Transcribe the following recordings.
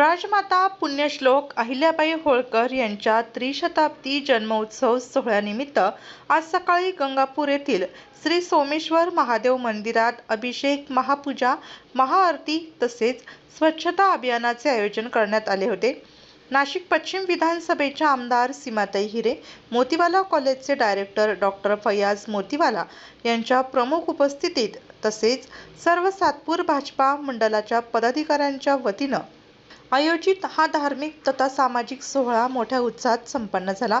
राजमाता पुण्यश्लोक अहिल्याबाई होळकर यांच्या त्रिशताब्दी जन्मोत्सव सोहळ्यानिमित्त आज सकाळी गंगापूर येथील श्री सोमेश्वर महादेव मंदिरात अभिषेक महापूजा महाआरती तसेच स्वच्छता अभियानाचे आयोजन करण्यात आले होते. नाशिक पश्चिम विधानसभेच्या आमदार सीमाताई हिरे मोतीवाला कॉलेजचे डायरेक्टर डॉक्टर फयाज मोतीवाला यांच्या प्रमुख उपस्थितीत तसेच सर्व सातपूर भाजपा मंडलाच्या पदाधिकाऱ्यांच्या वतीनं आयोजित हा धार्मिक तथा सामाजिक सोहळा मोठ्या उत्साहात संपन्न झाला.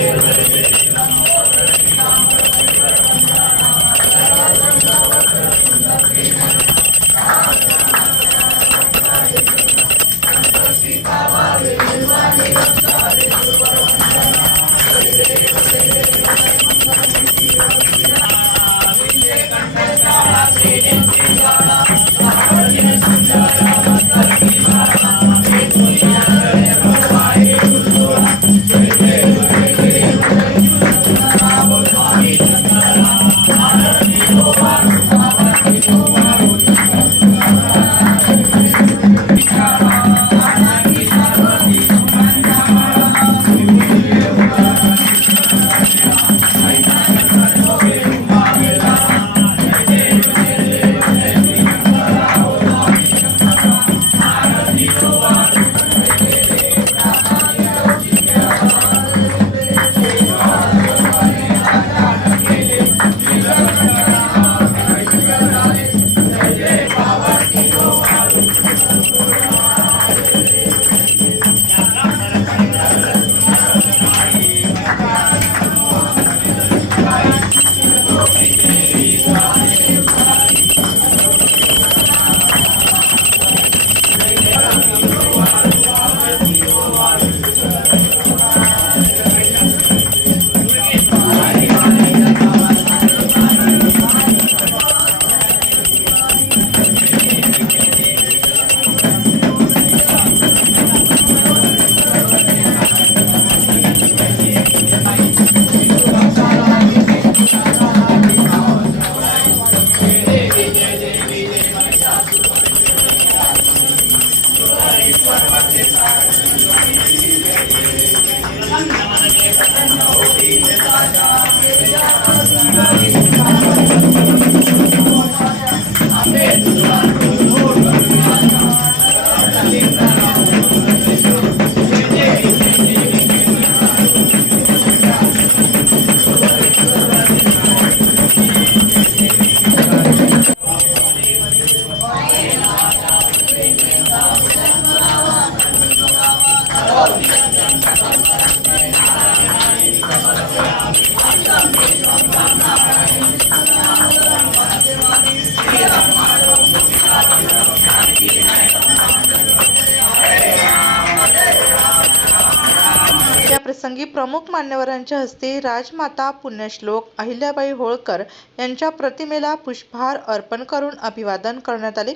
प्रसंगी प्रमुख मान्यवरांच्या हस्ते राजमाता पुण्यश्लोक अहिल्याबाई होळकर यांच्या प्रतिमेला पुष्पहार अर्पण करून अभिवादन करण्यात आले.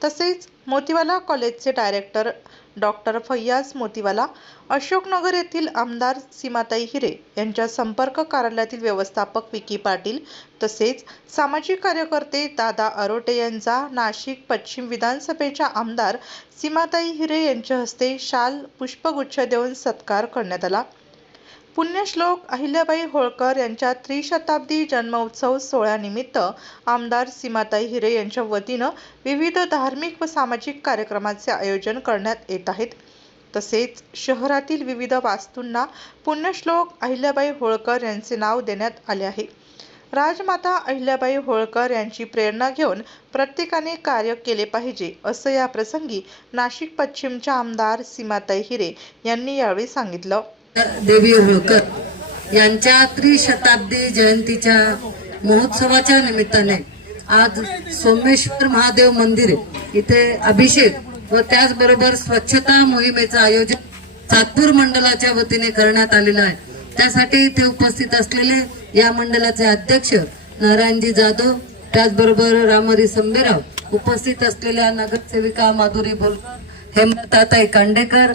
तसेच मोतीवाला कॉलेजचे डायरेक्टर डॉक्टर फैयाज मोतीवाला अशोकनगर येथील आमदार सीमाताई हिरे यांच्या संपर्क कार्यालयातील व्यवस्थापक विकी पाटील तसेच सामाजिक कार्यकर्ते दादा अरोटे यांचा नाशिक पश्चिम विधानसभेच्या आमदार सीमाताई हिरे यांच्या हस्ते शाल पुष्पगुच्छ देऊन सत्कार करण्यात आला. पुण्यश्लोक अहिल्याबाई होळकर यांच्या त्रिशताब्दी जन्मोत्सव सोहळ्यानिमित्त आमदार सीमाताई हिरे यांच्या वतीनं विविध धार्मिक व सामाजिक कार्यक्रमाचे आयोजन करण्यात येत आहेत. तसेच शहरातील विविध वास्तूंना पुण्यश्लोक अहिल्याबाई होळकर यांचे नाव देण्यात आले आहे. राजमाता अहिल्याबाई होळकर यांची प्रेरणा घेऊन प्रत्येकाने कार्य केले पाहिजे असं या प्रसंगी नाशिक पश्चिमच्या आमदार सीमाताई हिरे यांनी यावेळी सांगितलं. देवी होळकर यांच्या त्रिशताब्दी जयंतीच्या महोत्सवाच्या निमित्ताने आज सोमेश्वर महादेव मंदिर इथे अभिषेक व त्याचबरोबर स्वच्छता मोहिमेचं आयोजन सातपूर मंडलाच्या वतीने करण्यात आलेलं आहे. त्यासाठी इथे उपस्थित असलेले या मंडळाचे अध्यक्ष नारायणजी जाधव त्याचबरोबर रामरी संबेराव उपस्थित असलेल्या नगरसेविका माधुरी बोलकर हेमलताताई कांडेकर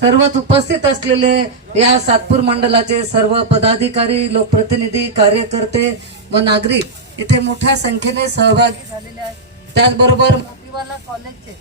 सर्वच उपस्थित असलेले या सातपूर मंडळाचे सर्व पदाधिकारी लोकप्रतिनिधी कार्यकर्ते व नागरिक इथे मोठ्या संख्येने सहभागी झालेले आहेत. त्याचबरोबर मोतीवाला कॉलेजचे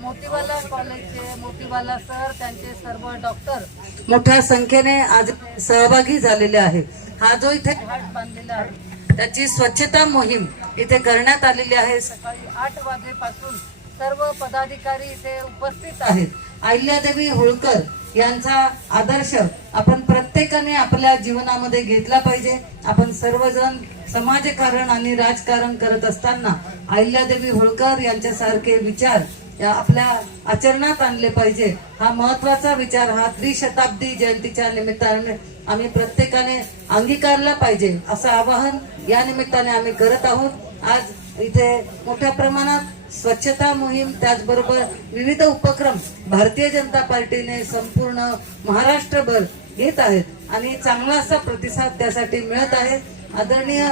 मोतीवाला कॉलेजचे मोतीवाला सर त्यांचे सर्व डॉक्टर मोठ्या संख्येने आज सहभागी झालेले आहेत. हा जो इथे घाट बांधलेला आहे त्याची स्वच्छता मोहीम इथे करण्यात आलेली आहे. सकाळी आठ वाजेपासून सर्व पदाधिकारी इथे उपस्थित आहेत. अहिल्यादेवी होळकर यांचा आदर्श आपण प्रत्येकाने आपल्या जीवनामध्ये घेतला पाहिजे. आपण सर्वजण समाजकारण आणि राजकारण करत असताना अहिल्यादेवी होळकर यांच्यासारखे विचार या आपल्या आचरणात आणले पाहिजे. हा महत्त्वाचा विचार हा त्रिशताब्दी जयंतीच्या निमित्ताने आम्ही प्रत्येकाने अंगीकारला पाहिजे असं आवाहन या निमित्ताने आम्ही करत आहोत. आज इथे मोठ्या प्रमाणात स्वच्छता मोहीम त्याचबरोबर विविध उपक्रम भारतीय जनता पार्टीने संपूर्ण महाराष्ट्रभर घेत आहेत आणि चांगला असा प्रतिसाद त्यासाठी मिळत आहे. आदरणीय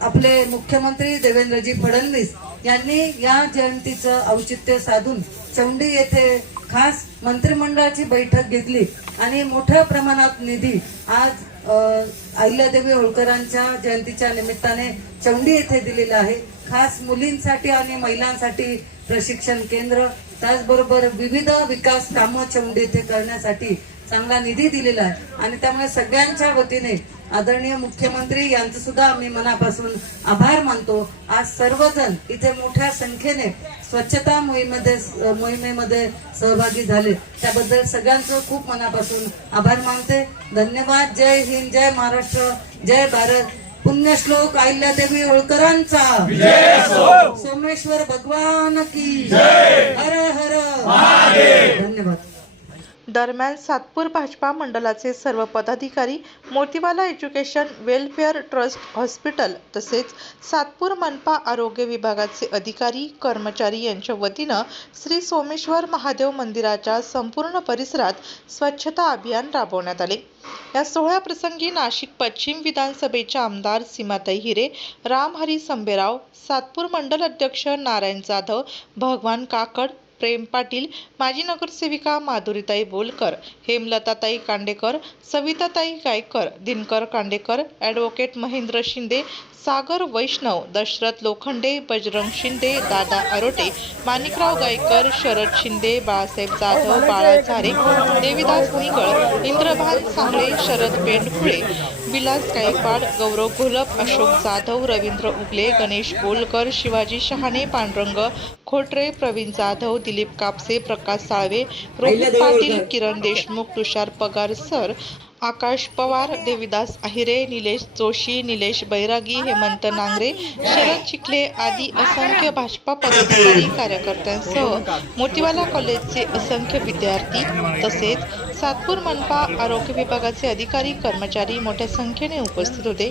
आपले मुख्यमंत्री देवेंद्रजी फडणवीस यांनी या जयंतीचं औचित्य साधून चौंडी येथे खास मंत्रिमंडळाची बैठक घेतली आणि मोठ्या प्रमाणात निधी आज अहिल्यादेवी होळकरांच्या जयंतीच्या निमित्ताने चौंडी येथे दिलेला आहे. खास मुलींसाठी आणि महिलांसाठी प्रशिक्षण केंद्र त्याचबरोबर विविध विकास कामं चौंडी येथे करण्यासाठी चांगला निधी दिलेला आहे. आणि त्यामुळे सगळ्यांच्या वतीने आदरणीय मुख्यमंत्री यांचं सुद्धा आम्ही मनापासून आभार मानतो. आज सर्वजण इथे मोठ्या संख्येने स्वच्छता मोहिमेमध्ये मोहिमेमध्ये सहभागी झाले. त्याबद्दल सगळ्यांचं खूप मनापासून आभार मानते. धन्यवाद. जय हिंद जय महाराष्ट्र जय भारत. पुण्यश्लोक अहिल्यादेवी होळकरांचा. सोमेश्वर भगवान की. हर हर. धन्यवाद. दरम्यान सातपूर भाजपा मंडलाचे सर्व पदाधिकारी Motiwala education welfare trust hospital तसेच सातपूर मनपा आरोग्य विभागाचे अधिकारी कर्मचारी यांच्या वतीनं श्री सोमेश्वर महादेव मंदिराच्या संपूर्ण परिसरात स्वच्छता अभियान राबवण्यात आले. या सोहळ्याप्रसंगी नाशिक पश्चिम विधानसभेच्या आमदार सीमाताई हिरे रामहरी संबेराव सातपूर मंडल अध्यक्ष नारायण जाधव भगवान काकड प्रेम पाटील माजी नगरसेविका माधुरीताई बोलकर हेमलताताई कांडेकर सविताताई गायकर दिनकर कांडेकर ॲडव्होकेट महेंद्र शिंदे सागर वैष्णव दशरथ लोखंडे बजरंग शिंदे दादा आरोटे माणिकराव गायकर शरद शिंदे बाळासाहेब जाधव बाळा झारे देविदास निगळ इंद्रभान सांगळे शरद पेंडफुळे विलास गायकवाड गौरव घोलप अशोक जाधव रवींद्र उगले गणेश बोलकर शिवाजी शहाणे पांडुरंग खोटरे प्रवीण जाधव दिलीप कापसे प्रकाश साळवे रोहित पाटील किरण देशमुख तुषार पगार सर आकाश पवार देविदास आहिरे निलेश जोशी निलेश बैरागी हेमंत नांगरे शरद चिखले आदी असंख्य भाजपा पदाधिकारी कार्यकर्त्यांसह मोतीवाला कॉलेजचे असंख्य विद्यार्थी तसेच सातपूर मनपा आरोग्य विभागाचे अधिकारी कर्मचारी मोठ्या संख्येने उपस्थित होते.